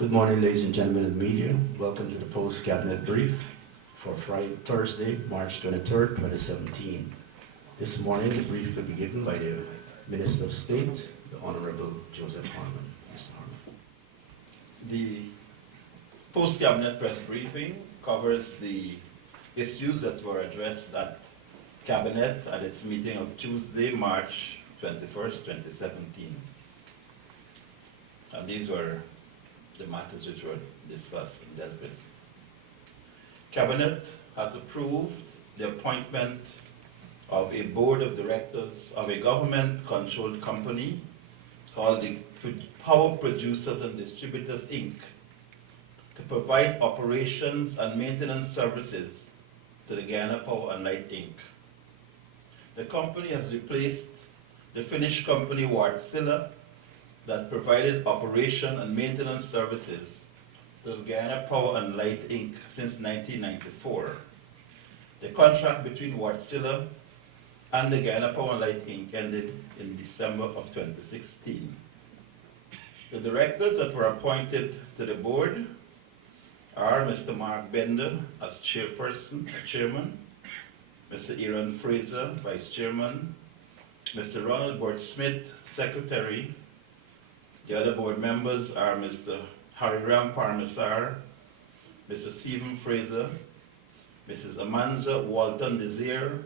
Good morning, ladies and gentlemen of the media. Welcome to the post-cabinet brief for Thursday, March 23rd, 2017. This morning, the brief will be given by the Minister of State, the Honorable Joseph Harmon. Mr. Harmon. The post-cabinet press briefing covers the issues that were addressed at Cabinet at its meeting of Tuesday, March 21st, 2017. And these were the matters which were discussed and dealt with. Cabinet has approved the appointment of a board of directors of a government-controlled company called the Power Producers and Distributors, Inc., to provide operations and maintenance services to the Guyana Power and Light, Inc. The company has replaced the Finnish company Wärtsilä that provided operation and maintenance services to the Guyana Power and Light, Inc. since 1994. The contract between Wärtsilä and the Guyana Power and Light, Inc. ended in December of 2016. The directors that were appointed to the board are Mr. Mark Bender as chairman, Mr. Aaron Fraser, vice chairman, Mr. Ronald Burt-Smith, secretary. The other board members are Mr. Hariram Parmesar, Mr. Stephen Fraser, Mrs. Amanza Walton Desir,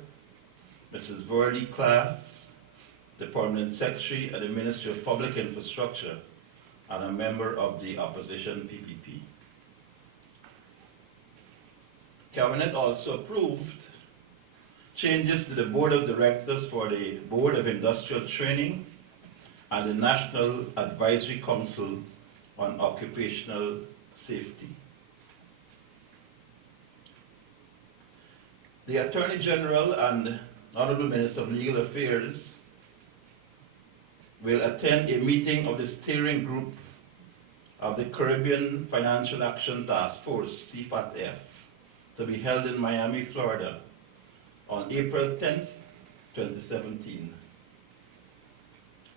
Mrs. Verly Class, the permanent secretary at the Ministry of Public Infrastructure, and a member of the opposition PPP. Cabinet also approved changes to the board of directors for the Board of Industrial Training and the National Advisory Council on Occupational Safety. The Attorney General and Honorable Minister of Legal Affairs will attend a meeting of the steering group of the Caribbean Financial Action Task Force, CFATF, to be held in Miami, Florida on April 10th, 2017.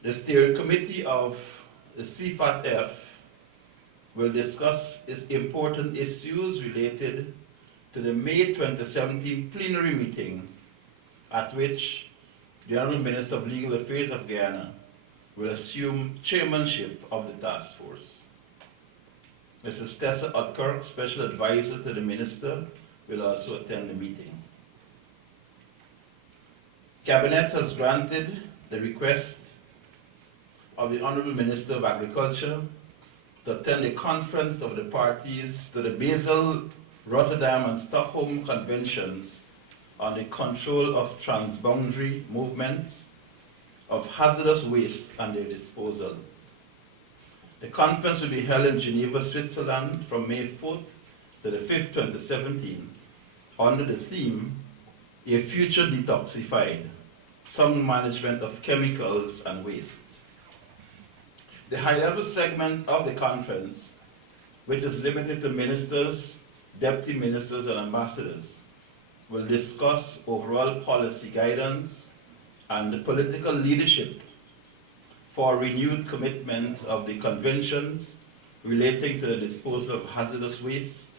The steering committee of the CFATF will discuss important issues related to the May 2017 plenary meeting, at which the Honorable Minister of Legal Affairs of Guyana will assume chairmanship of the task force. Mrs. Tessa Utkirk, Special Advisor to the Minister, will also attend the meeting. Cabinet has granted the request of the Honorable Minister of Agriculture to attend a conference of the parties to the Basel, Rotterdam, and Stockholm Conventions on the control of transboundary movements of hazardous waste and their disposal. The conference will be held in Geneva, Switzerland from May 4th to the 5th, 2017, under the theme, A Future Detoxified, Sound Management of Chemicals and Waste. The high-level segment of the conference, which is limited to ministers, deputy ministers, and ambassadors, will discuss overall policy guidance and the political leadership for renewed commitment of the conventions relating to the disposal of hazardous waste,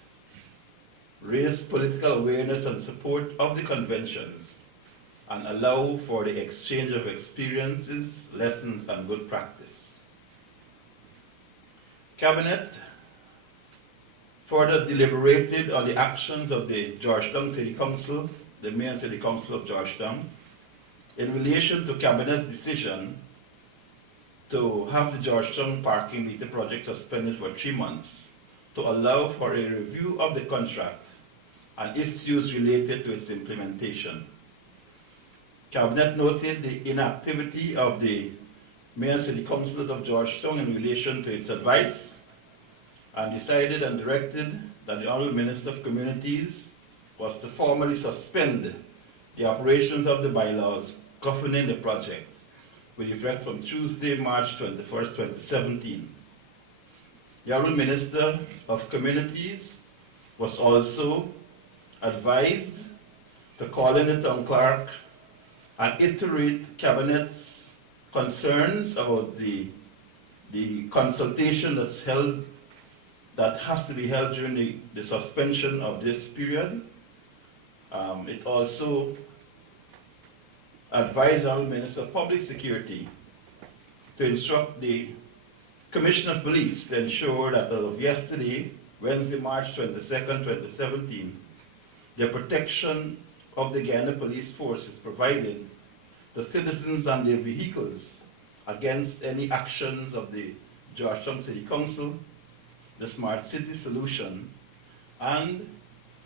raise political awareness and support of the conventions, and allow for the exchange of experiences, lessons, and good practice. Cabinet further deliberated on the actions of the Georgetown City Council, the Mayor and City Council of Georgetown, in relation to Cabinet's decision to have the Georgetown parking meter project suspended for 3 months to allow for a review of the contract and issues related to its implementation. Cabinet noted the inactivity of the Mayor and City Council of Georgetown in relation to its advice, and decided and directed that the Honorable Minister of Communities was to formally suspend the operations of the bylaws governing the project with effect from Tuesday, March 21st, 2017. The Honorable Minister of Communities was also advised to call in the town clerk and iterate Cabinet's concerns about the consultation that's held that has to be held during the suspension of this period. It also advised our Minister of Public Security to instruct the Commissioner of Police to ensure that as of yesterday, Wednesday, March 22nd, 2017, the protection of the Guyana Police Force is provided to citizens and their vehicles against any actions of the Georgetown City Council, the Smart City Solution, and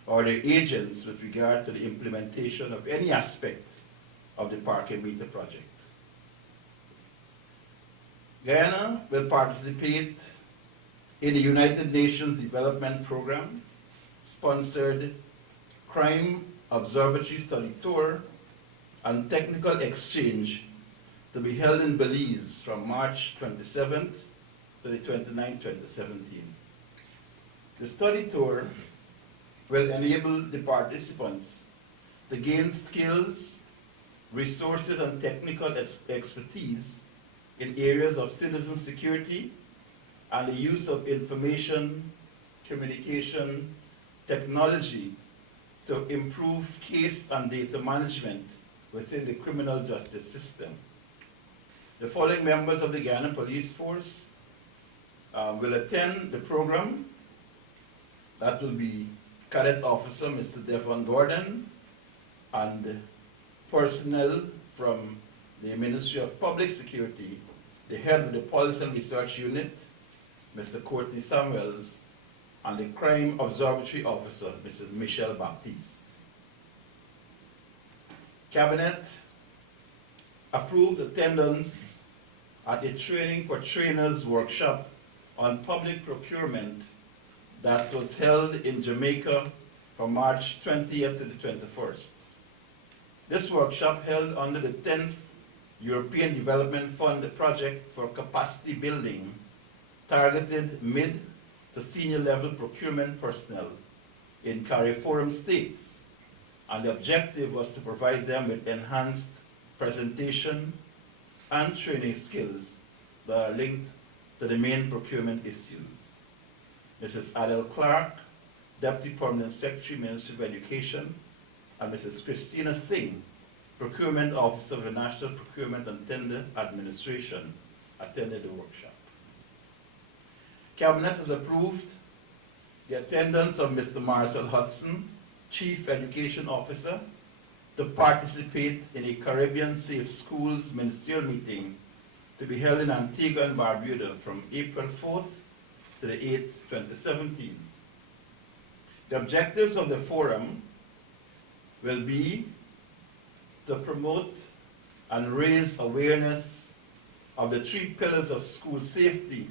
or their agents with regard to the implementation of any aspect of the parking meter project. Guyana will participate in the United Nations Development Program sponsored Crime Observatory Study Tour and Technical Exchange to be held in Belize from March 27th to the 29th, 2017. The study tour will enable the participants to gain skills, resources, and technical expertise in areas of citizen security and the use of information, communication, technology to improve case and data management within the criminal justice system. The following members of the Guyana Police Force will attend the program. That will be Cadet Officer Mr. Devon Gordon and personnel from the Ministry of Public Security, the head of the Policy and Research Unit, Mr. Courtney Samuels, and the Crime Observatory Officer, Mrs. Michelle Baptiste. Cabinet approved attendance at a Training for Trainers workshop on public procurement that was held in Jamaica from March 20th to the 21st. This workshop held under the 10th European Development Fund project for capacity building targeted mid to senior level procurement personnel in CARIFORUM states, and the objective was to provide them with enhanced presentation and training skills that are linked to the main procurement issues. Mrs. Adele Clark, Deputy Permanent Secretary, Ministry of Education, and Mrs. Christina Singh, Procurement Officer of the National Procurement and Tender Administration, attended the workshop. Cabinet has approved the attendance of Mr. Marcel Hudson, Chief Education Officer, to participate in a Caribbean Safe Schools ministerial meeting to be held in Antigua and Barbuda from April 4th to the 8th, 2017. The objectives of the forum will be to promote and raise awareness of the 3 pillars of school safety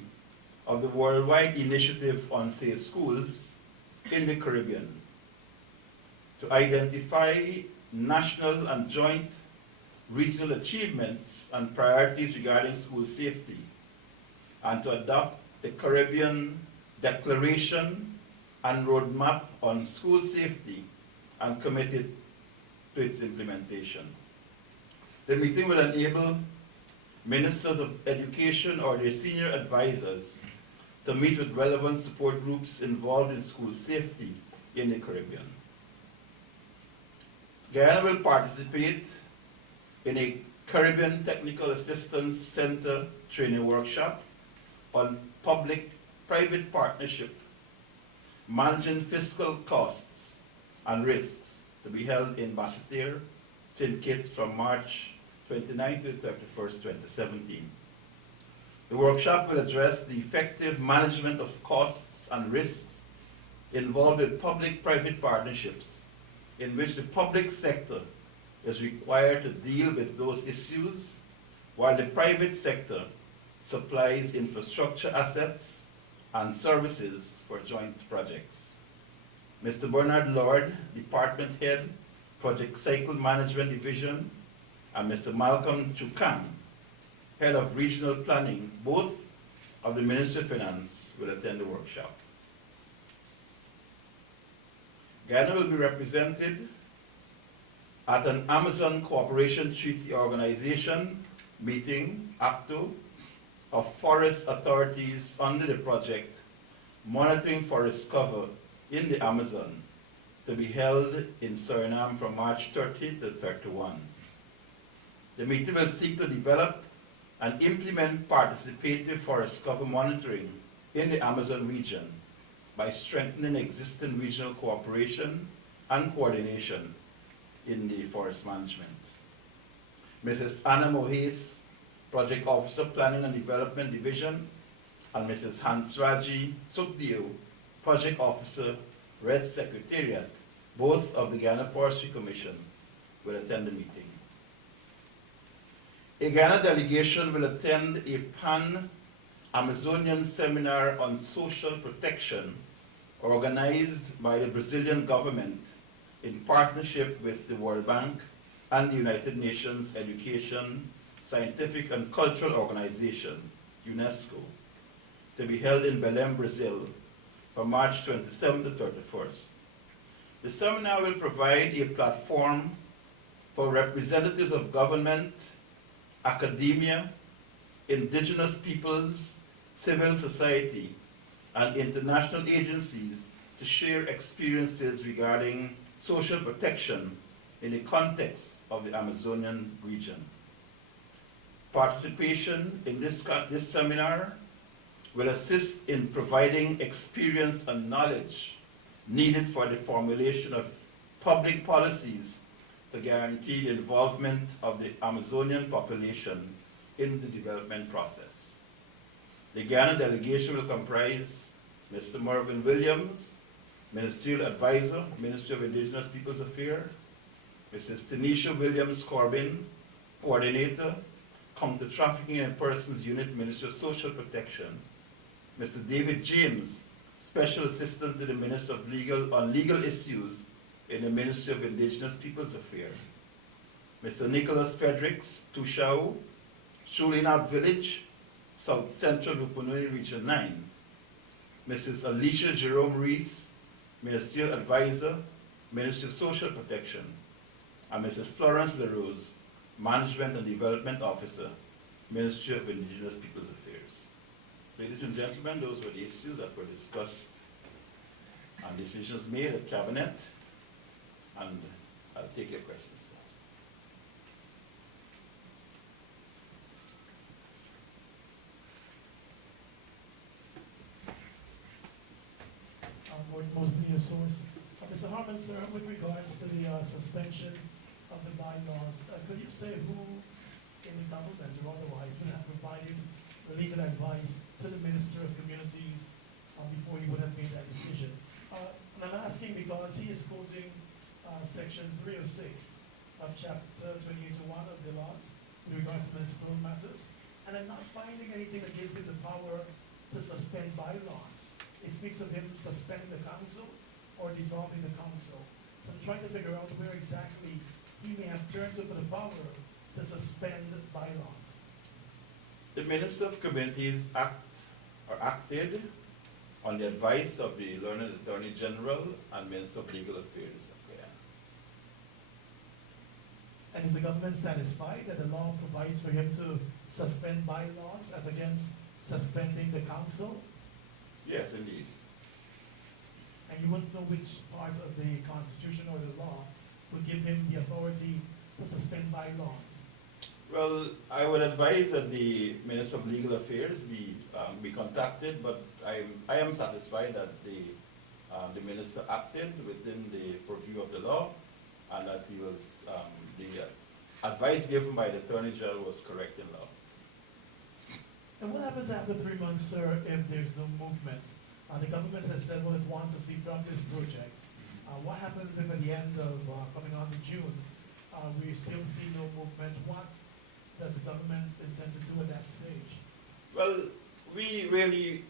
of the worldwide initiative on safe schools in the Caribbean, to identify national and joint regional achievements and priorities regarding school safety, and to adopt the Caribbean Declaration and Roadmap on School Safety and committed to its implementation. The meeting will enable ministers of education or their senior advisors to meet with relevant support groups involved in school safety in the Caribbean. Guyana will participate in a Caribbean Technical Assistance Center training workshop on public-private partnership, managing fiscal costs and risks, to be held in Basseterre, St. Kitts from March 29 to 31st, 2017. The workshop will address the effective management of costs and risks involved in public-private partnerships, in which the public sector is required to deal with those issues, while the private sector supplies infrastructure assets and services for joint projects. Mr. Bernard Lord, Department Head, Project Cycle Management Division, and Mr. Malcolm Chukang, Head of Regional Planning, both of the Ministry of Finance, will attend the workshop. Guyana will be represented at an Amazon Cooperation Treaty Organization meeting, ACTO, of forest authorities under the project monitoring forest cover in the Amazon, to be held in Suriname from March 30 to 31. The meeting will seek to develop and implement participative forest cover monitoring in the Amazon region by strengthening existing regional cooperation and coordination in the forest management. Mrs. Anna Mohes, Project Officer, Planning and Development Division, and Mrs. Hans Raji Sukdeo, Project Officer, Red Secretariat, both of the Guyana Forestry Commission, will attend the meeting. A Guyana delegation will attend a Pan-Amazonian seminar on social protection organized by the Brazilian government in partnership with the World Bank and the United Nations Education, Scientific and Cultural Organization, UNESCO, to be held in Belém, Brazil, from March 27 to 31st. The seminar will provide a platform for representatives of government, academia, indigenous peoples, civil society, and international agencies to share experiences regarding social protection in the context of the Amazonian region. Participation in this seminar will assist in providing experience and knowledge needed for the formulation of public policies to guarantee the involvement of the Amazonian population in the development process. The Guyana delegation will comprise Mr. Mervyn Williams, Ministerial Advisor, Ministry of Indigenous Peoples Affairs, Mrs. Tanisha Williams Corbin, Coordinator, Counter Trafficking and Persons Unit, Ministry of Social Protection, Mr. David James, Special Assistant to the Minister of Legal Issues in the Ministry of Indigenous Peoples Affairs, Mr. Nicholas Fredericks, Tushau, Shulinab Village, South Central Rupununi Region 9, Mrs. Alicia Jerome Rees, Ministerial Advisor, Ministry of Social Protection, and Mrs. Florence LaRose, Management and Development Officer, Ministry of Indigenous Peoples Affairs. Ladies and gentlemen, those were the issues that were discussed and decisions made at Cabinet, and I'll take your questions now. Mostly your source. Mr. Harmon, sir, with regards to the suspension of the bylaws, could you say who in the government or otherwise would have provided legal advice to the Minister of Communities before he would have made that decision? And I'm asking because he is quoting section 306 of chapter 28:1 of the laws with regards to municipal matters, and I'm not finding anything that gives him the power to suspend bylaws. It speaks of him suspending the council or dissolving the council. So I'm trying to figure out where exactly he may have turned to for the power to suspend bylaws. The Minister of Communities acted on the advice of the Learned Attorney General and Minister of Legal Affairs of Guyana. And is the government satisfied that the law provides for him to suspend bylaws as against suspending the council? Yes, indeed. And you wouldn't know which part of the Constitution or the law would give him the authority to suspend bylaws? Well, I would advise that the Minister of Legal Affairs be contacted, but I am satisfied that the Minister acted within the purview of the law, and that he was the advice given by the Attorney General was correct in law. And what happens after 3 months, sir, if there's no movement? The government has said what it wants to see from this project. What happens if at the end of coming on to June, we still see no movement? What does the government intend to do at that stage? Well, we really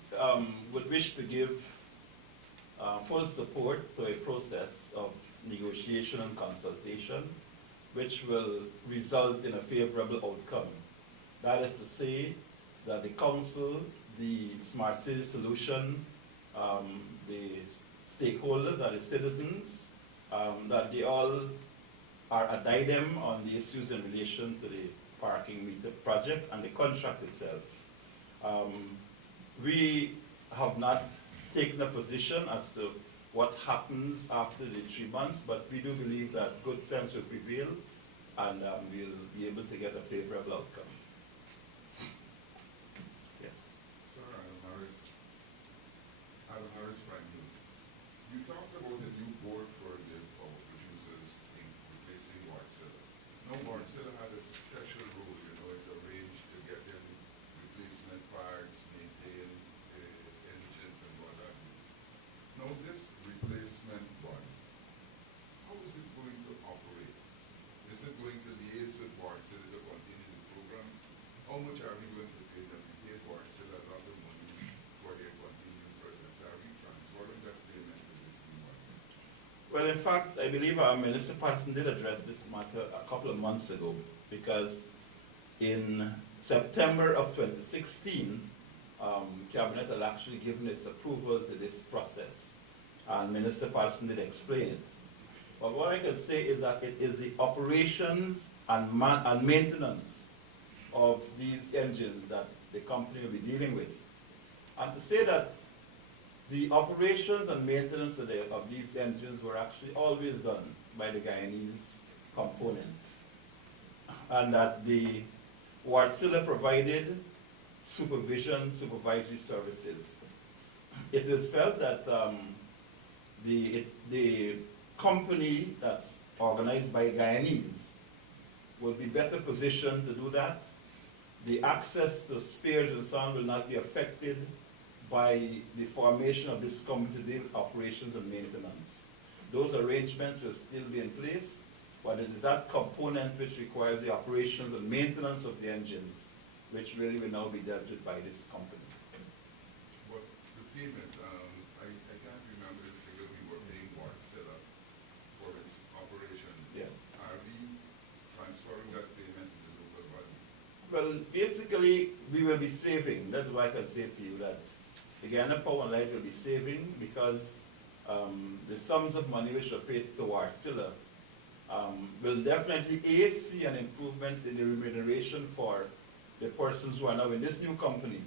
would wish to give full support to a process of negotiation and consultation, which will result in a favorable outcome. That is to say that the council, the Smart City Solution, the stakeholders and the citizens, that they all are a diadem on the issues in relation to the parking meter project and the contract itself. We have not taken a position as to what happens after the 3 months, but we do believe that good sense will prevail, and we'll be able to get a favorable outcome. Yes. Sir, Adam Harris, Prime News. You talked about the new board for the power producers in replacing Wartsila. Now, Wartsila had a special role, it arranged to get in replacement parts, maintain the engines and what have you. Now, this replacement one, how is it going to operate? Is it going to liaise with Wartsila to continue the program? How much are we going to pay them? We paid Wartsila a lot of money for their continued presence. Are we transferring that payment to this new one? Well, in fact, I believe our Minister Patterson did address this matter a couple of months ago, because in September of 2016, Cabinet had actually given its approval to this process, and Minister Patterson did explain it. But what I can say is that it is the operations and maintenance of these engines that the company will be dealing with. And to say that the operations and maintenance of these engines were actually always done by the Guyanese component, and that the Wartsila provided supervisory services. It was felt that the company that's organized by Guyanese will be better positioned to do that. The access to spares and so on will not be affected by the formation of this company to deal with operations and maintenance. Those arrangements will still be in place, but it is that component which requires the operations and maintenance of the engines, which really will now be dealt with by this company. But the payment, I can't remember the figure we were paying Wartsila for its operation. Yes. Are we transferring that payment to the local body? Well, basically, we will be saving. That's what I can say to you, that the Guyana Power and Light will be saving, because the sums of money which are paid to Wartsila will definitely see an improvement in the remuneration for the persons who are now in this new company,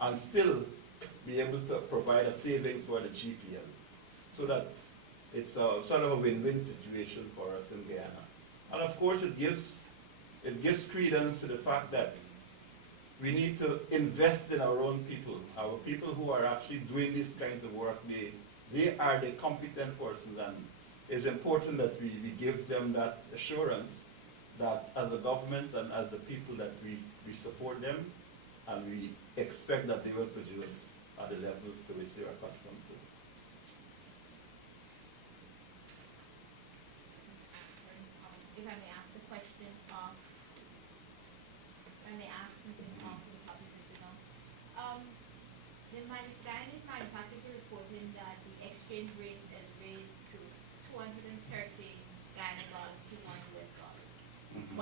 and still be able to provide a savings for the GPL. So that it's a sort of a win-win situation for us in Guyana. And of course it gives credence to the fact that we need to invest in our own people who are actually doing these kinds of work. They are the competent persons, and it's important that we give them that assurance that as a government and as the people that we support them, and we expect that they will produce at the levels to which they are accustomed to. If I may ask a question, if I may ask something to the public, the Guyanese manufacturers are reporting that the exchange rate is raised to 230 Guyana dollars to $1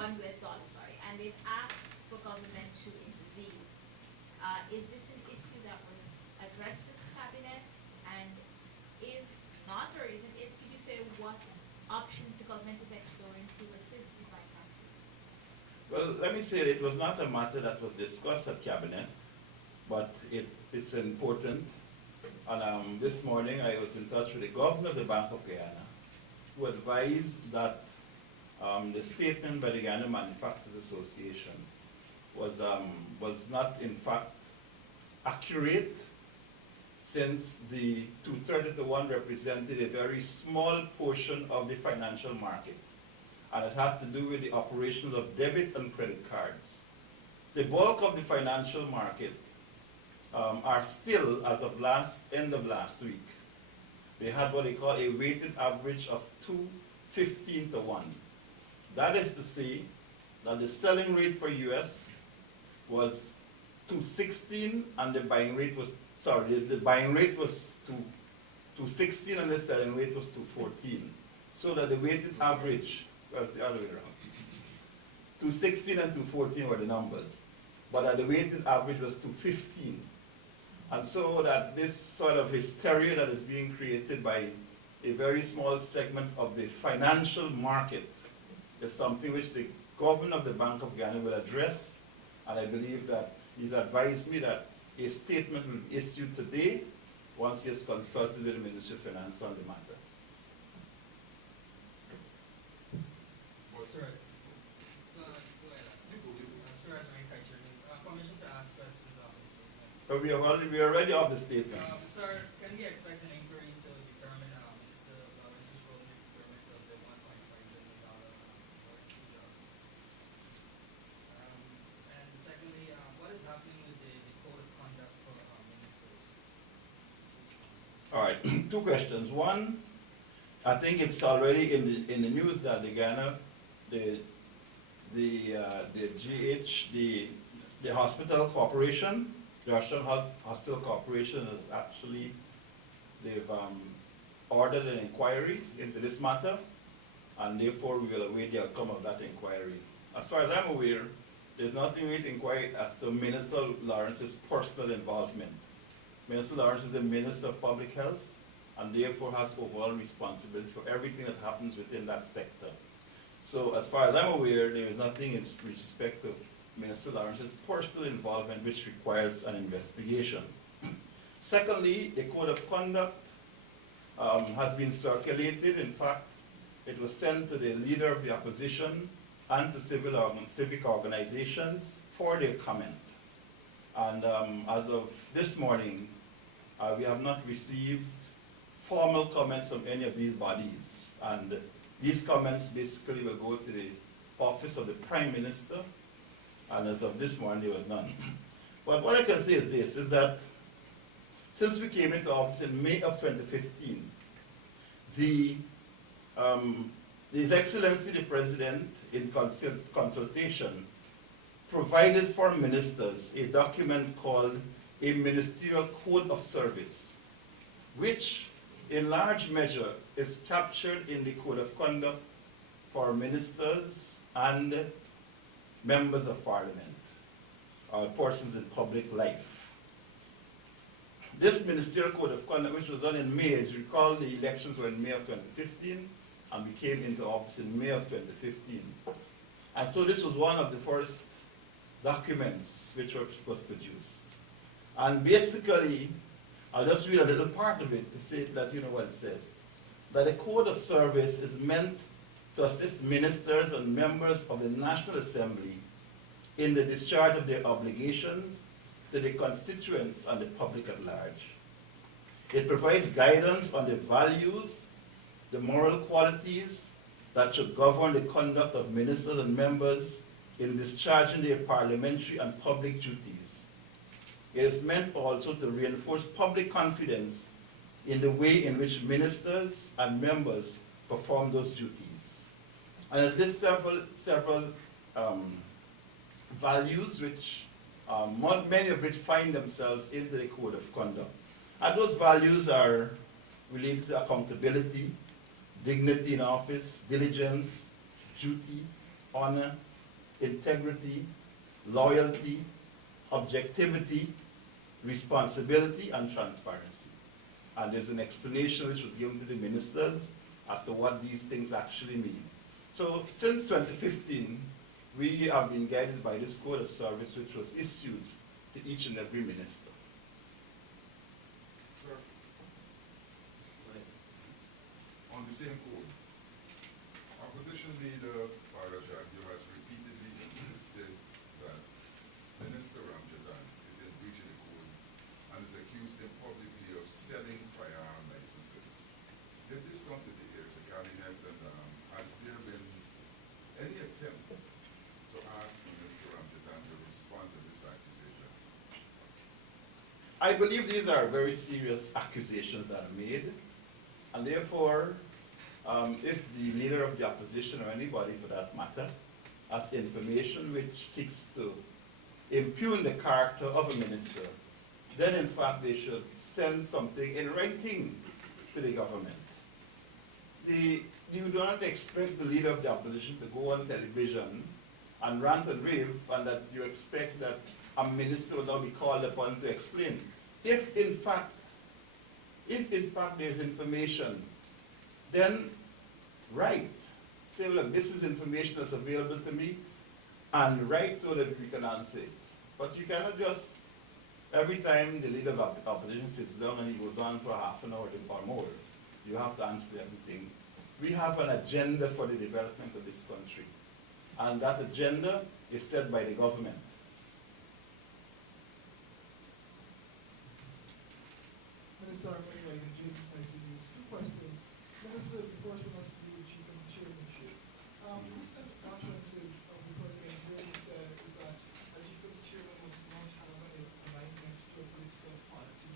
US dollar, sorry, and they've asked for government to intervene. Is this an issue that was addressed in the cabinet? And if not, or even if, could you say what options the government is exploring to assist the manufacturers? Well, let me say it was not a matter that was discussed at cabinet, but it's important. And this morning I was in touch with the governor of the Bank of Guyana, who advised that the statement by the Guyana Manufacturers Association was not in fact accurate, since the 230-1 represented a very small portion of the financial market, and it had to do with the operations of debit and credit cards. The bulk of the financial market are still, as of end of last week, they had what they call a weighted average of 215-1. That is to say that the selling rate for US was 216, and the buying rate was, the buying rate was 216 and the selling rate was 214. So that the weighted average was the other way around. 216 and 214 were the numbers, but that the weighted average was 215. And so that this sort of hysteria that is being created by a very small segment of the financial market is something which the governor of the Bank of Guyana will address, and I believe that he's advised me that a statement will be issued today once he has consulted with the Ministry of Finance on the matter. But Sir, you go, you go. sir, as my criteria is, permission to ask questions of the statement. But we are already off the statement. Sir, can we expect an inquiry to determine Mr. Lawrence's role in the procurement of the $1.5 billion emergency jobs? And secondly, what is happening with the code of conduct for ministers? All right, two questions. One, I think it's already in the news that the Guyana, the hospital corporation, the National Hospital Corporation is actually, they've ordered an inquiry into this matter, and therefore we will await the outcome of that inquiry. As far as I'm aware, there's nothing really to inquire as to Minister Lawrence's personal involvement. Minister Lawrence is the Minister of Public Health, and therefore has overall responsibility for everything that happens within that sector. So as far as I'm aware, there is nothing in respect to Minister Lawrence's personal involvement which requires an investigation. Secondly, the code of conduct has been circulated. In fact, it was sent to the leader of the opposition and to civic organizations for their comment. And as of this morning, we have not received formal comments from any of these bodies. And these comments basically will go to the office of the Prime Minister, and as of this morning, there was none. But what I can say is this, is that since we came into office in May of 2015, His Excellency the President, in consultation, provided for ministers a document called a Ministerial Code of Service, which in large measure is captured in the Code of Conduct for ministers and members of Parliament, or persons in public life. This Ministerial Code of Conduct, which was done in May, as you recall, the elections were in May of 2015, and we came into office in May of 2015. And so this was one of the first documents which was produced. And basically, I'll just read a little part of it to say that you know what it says. That the Code of Service is meant to assist ministers and members of the National Assembly in the discharge of their obligations to the constituents and the public at large. It provides guidance on the values, the moral qualities that should govern the conduct of ministers and members in discharging their parliamentary and public duties. It is meant also to reinforce public confidence in the way in which ministers and members perform those duties. And it lists several values which, many of which find themselves in the Code of Conduct. And those values are related to accountability, dignity in office, diligence, duty, honor, integrity, loyalty, objectivity, responsibility, and transparency. And there's an explanation which was given to the ministers as to what these things actually mean. So since 2015, we have been guided by this Code of Service which was issued to each and every minister. Sir, on the same code, opposition leader Parajan has repeatedly insisted that Minister Ramjatan is in breach of the code and has accused him publicly of selling firearm licenses. If this comes to the ears of the cabinet, and has there been any attempt to ask Minister Ramjatan to respond to this accusation? I believe these are very serious accusations that are made, and therefore, if the leader of the opposition or anybody for that matter has information which seeks to impugn the character of a minister, then in fact they should send something in writing to the government. You do not expect the leader of the opposition to go on television and rant and rave, and that you expect that a minister will now be called upon to explain. If in fact there's information, then write. Say, look, this is information that's available to me, and write so that we can answer it. But you cannot just Every time the leader of the opposition sits down and he goes on for half an hour or more, you have to answer everything. We have an agenda for the development of this country, and that agenda is set by the government. Minister Harmon, James Nigeria. Two questions. Minister, the first one has to do with chief of the chairmanship. Recent utterances of the president really said that a chief of the chairman must not have an alignment to a political party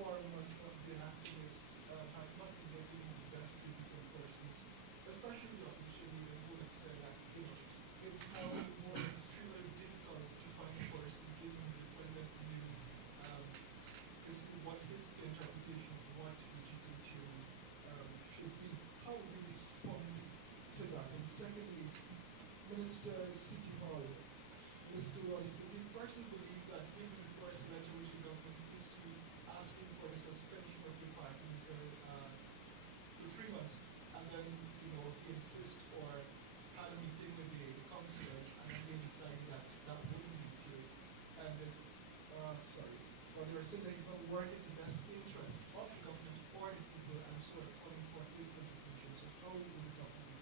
or must not be an activist, has not been getting the best people persons, especially the opposition leader who had said that, it's now more extremely difficult to find a person giving independent view. This is what his interpretation of what the GP chairman should be. How would you respond to that? And secondly, Minister City Hall, Mr. Wallace, did this person believe that maybe the first letter which the government issued asking for the suspension of the party for 3 months, and then, he insist or had a meeting with the councillors, and then they decided that that wouldn't be the case, and this, but they were saying that he's not working in the best interest of the government or the people, and sort of calling for his contribution. So how would the government do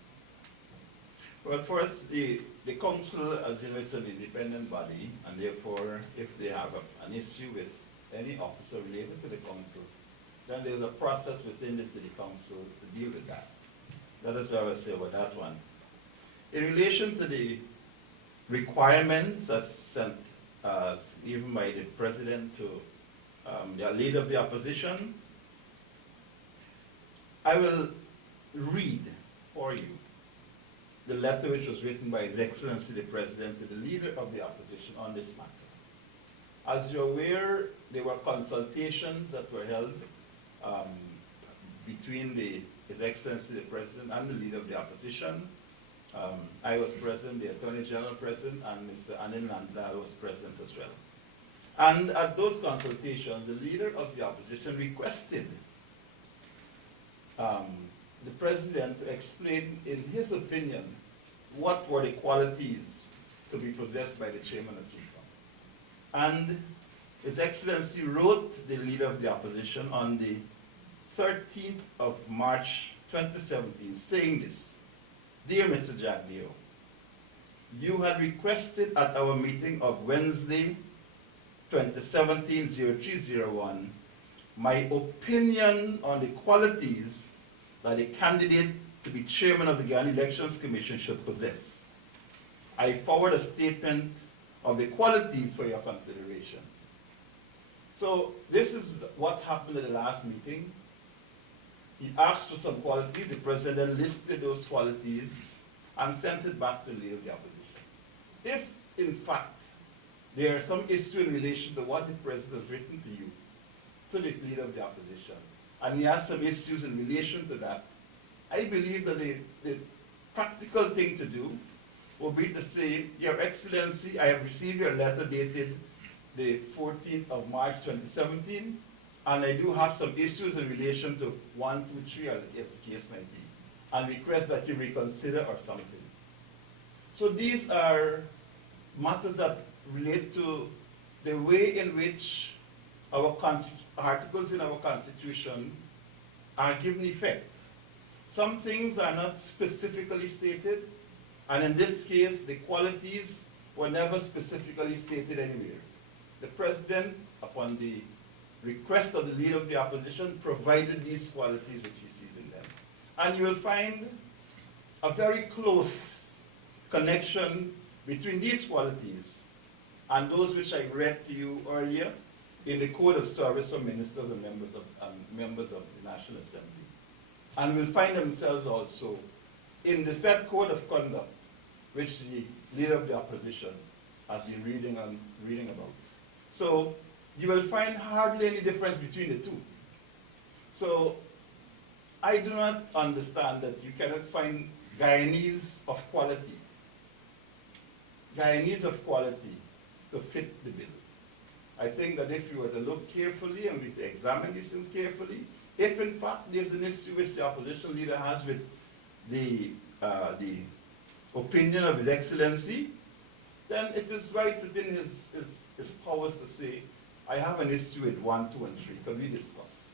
that? Well, first, the council, as you know, is an independent body, and therefore, if they have an issue with any officer related to the council, then there's a process within the city council to deal with that. That is what I would say about that one. In relation to the requirements as sent even by the president to the leader of the opposition, I will read for you the letter which was written by His Excellency the President to the leader of the opposition on this matter. As you're aware, there were consultations that were held between His Excellency the President and the leader of the opposition. I was present, the Attorney General present, and Mr. Anil Nandlal was present as well. And at those consultations, the leader of the opposition requested the President to explain, in his opinion, what were the qualities to be possessed by the chairman of GIFA. And His Excellency wrote the leader of the opposition on the 13th of March 2017 saying this: Dear Mr. Jaglio, you had requested at our meeting of Wednesday, 2017-0301, my opinion on the qualities that a candidate to be chairman of the Guyana Elections Commission should possess. I forward a statement of the qualities for your consideration. So this is what happened at the last meeting. He asked for some qualities, the president listed those qualities and sent it back to the leader of the opposition. If, in fact, there are some issue in relation to what the president has written to you, to the leader of the opposition, and he has some issues in relation to that, I believe that the practical thing to do will be to say, Your Excellency, I have received your letter dated the 14th of March 2017, and I do have some issues in relation to 1, 2, 3, as the case might be, and request that you reconsider or something. So these are matters that relate to the way in which our articles in our Constitution are given effect. Some things are not specifically stated, and in this case, the qualities were never specifically stated anywhere. The President, upon the request of the leader of the opposition, provided these qualities which he sees in them. And you will find a very close connection between these qualities and those which I read to you earlier in the Code of Service for Ministers and members of the National Assembly. And will find themselves also in the said Code of Conduct, which the leader of the opposition has been reading about. So you will find hardly any difference between the two. So I do not understand that you cannot find Guyanese of quality to fit the bill. I think that if you were to look carefully and we to examine these things carefully, if in fact there's an issue which the opposition leader has with the opinion of His Excellency, then it is right within his powers to say, I have an issue with 1, 2, and 3, because we discuss.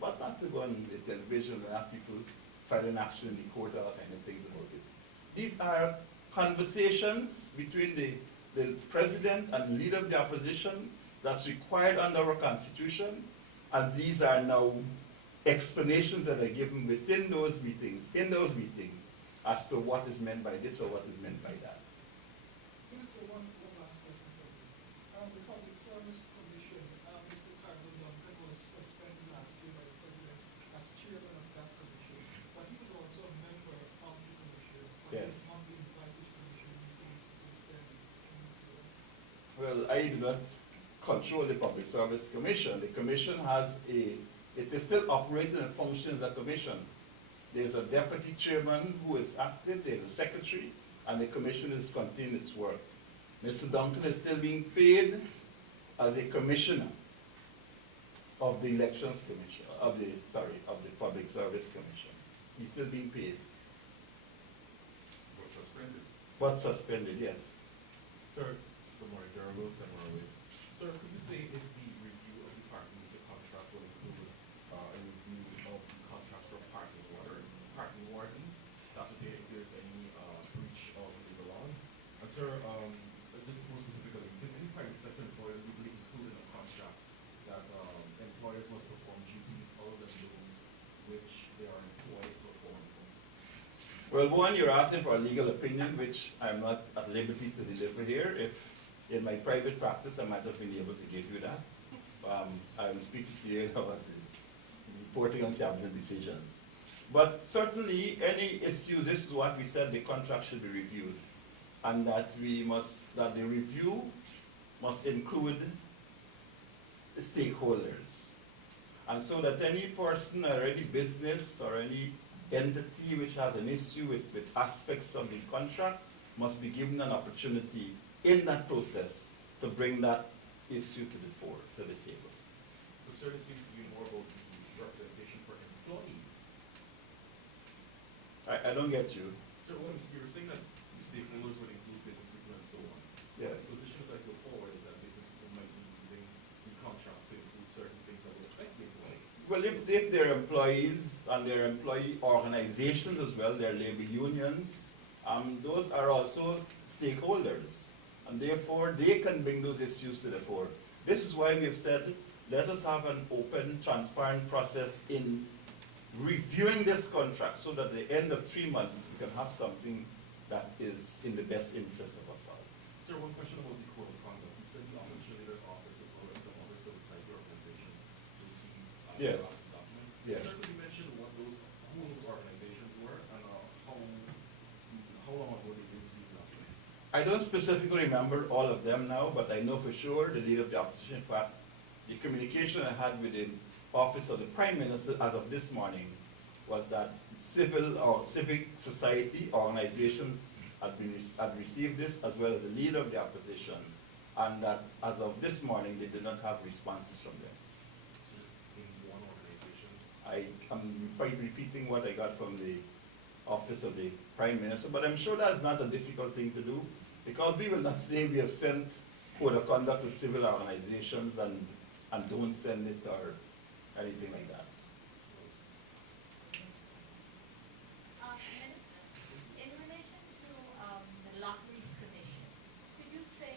But not to go on the television and have people file an action in the court or all kind of things about it. These are conversations between the president and leader of the opposition that's required under our constitution, and these are now explanations that are given within those meetings, as to what is meant by this or what is meant by that. Minister, one last question for you. The Public Service Commission, Mr. Cardinal Duncan was suspended last year by the President as chairman of that commission, but he was also a member of the commission, but Yes. he has not been invited to commission meetings since then. Can you say that? Well, I do not control the Public Service Commission. The commission has it is still operating and functions as a commission. There's a deputy chairman who is active, there's a secretary, and the commission is continuing its work. Mr. Duncan is still being paid as a commissioner of the Elections Commission, of the Public Service Commission. He's still being paid, But suspended. but suspended, yes. Sir, good morning, Darrell Wilson, Norway. Sir, could you say if the review of the parking meter contract will include a review of the contracts for parking wardens, to ascertain if there's any breach of legal laws? And sir, just more specifically, can any private sector employer legally include in a contract that employers must perform duties other than those which they are employed to perform? Well, one, you're asking for a legal opinion, which I'm not at liberty to deliver here. If in my private practice, I might have been able to give you that. I'm speaking to you now as reporting on cabinet decisions. But certainly, any issues, this is what we said, the contract should be reviewed. And that the review must include stakeholders. And so that any person or any business or any entity which has an issue with aspects of the contract must be given an opportunity in that process to bring that issue to the fore, to the table. But sir, this seems to be more about the representation for employees. I don't get you. Sir, what you were saying that the stakeholders would include business people and so on. Yes. The position that go forward is that business people might be using the contracts to include certain things that would affect the employee. Well, if they're employees and they're employee organizations as well, they're labor unions, those are also stakeholders. And therefore, they can bring those issues to the fore. This is why we've said, let us have an open, transparent process in reviewing this contract so that at the end of 3 months, we can have something that is in the best interest of us all. Sir, one question about the code of conduct. You said the Office Office as well as some other civil society organizations receive Yes. this document. Yes. Sir, could you mention who those organizations were and how long ago did they receive the document? I don't specifically remember all of them now, but I know for sure the leader of the opposition. In fact, the communication I had with the office of the Prime Minister as of this morning was that civil or civic society organizations had received this, as well as the leader of the opposition, and that as of this morning they did not have responses from them. So in one organization? I am quite repeating what I got from the office of the Prime Minister, but I'm sure that's not a difficult thing to do, because we will not say we have sent code of conduct to civil organizations and don't send it or anything like that. Minister, in relation to the Lotteries Commission, could you say,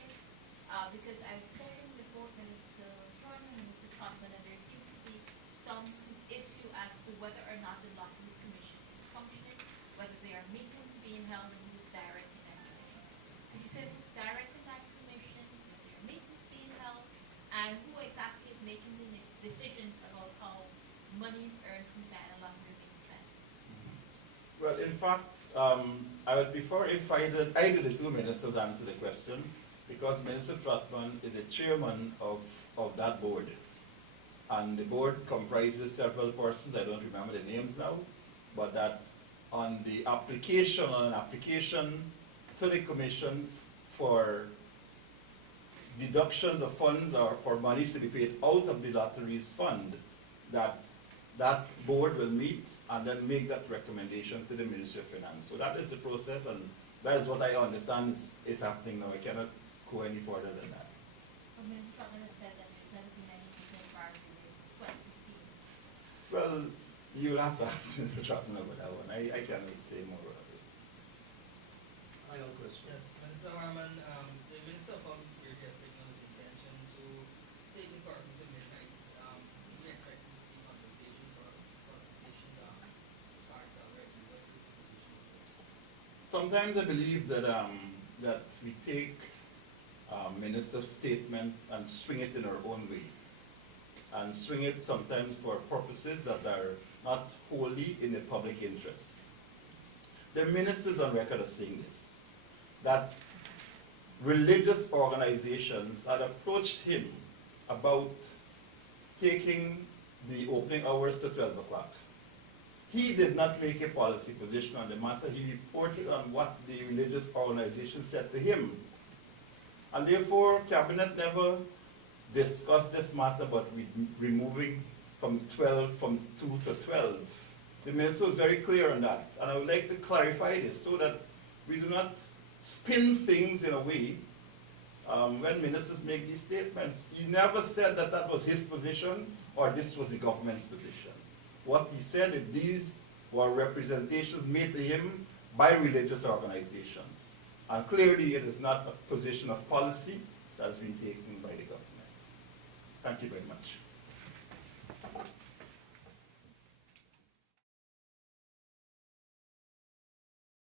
because I've spoken before to Mr. Jordan and Mr. Totman, and there seems to be some issue as to whether or not the Lotteries Commission is functioning, whether there are meetings being held and who's directing that commission. Could you say who's directing that commission, whether there are meetings being held, and who exactly is making the decisions about how monies earned from Guyana Lottery are being spent? Well, in fact, I would prefer if either the two ministers answer the question, because Minister Trotman is the chairman of that board. And the board comprises several persons, I don't remember the names now, but that on an application to the commission for deductions of funds or for monies to be paid out of the lotteries fund, that board will meet and then make that recommendation to the Ministry of Finance. So that is the process, and that is what I understand is happening now. I cannot go any further than that. But Minister Trotman has said that there's Well, you'll have to ask Mr. Chapman about that one. I cannot say more about it. Final question. Yes, Minister Harmon, the Minister of Public Security has signaled his intention to take the park to midnight. Do you expect to see consultations or consultations start already? What is the position? Sometimes I believe that that we take minister's statement and swing it in our own way, and swing it sometimes for purposes that are not wholly in the public interest. The minister's on record as saying this, that religious organizations had approached him about taking the opening hours to 12 o'clock. He did not make a policy position on the matter. He reported on what the religious organization said to him. And therefore, Cabinet never discussed this matter about removing from 2 to 12. The minister was very clear on that. And I would like to clarify this so that we do not spin things in a way when ministers make these statements. He never said that that was his position or this was the government's position. What he said is these were representations made to him by religious organizations. And clearly it is not a position of policy that has been taken by the government. Thank you very much.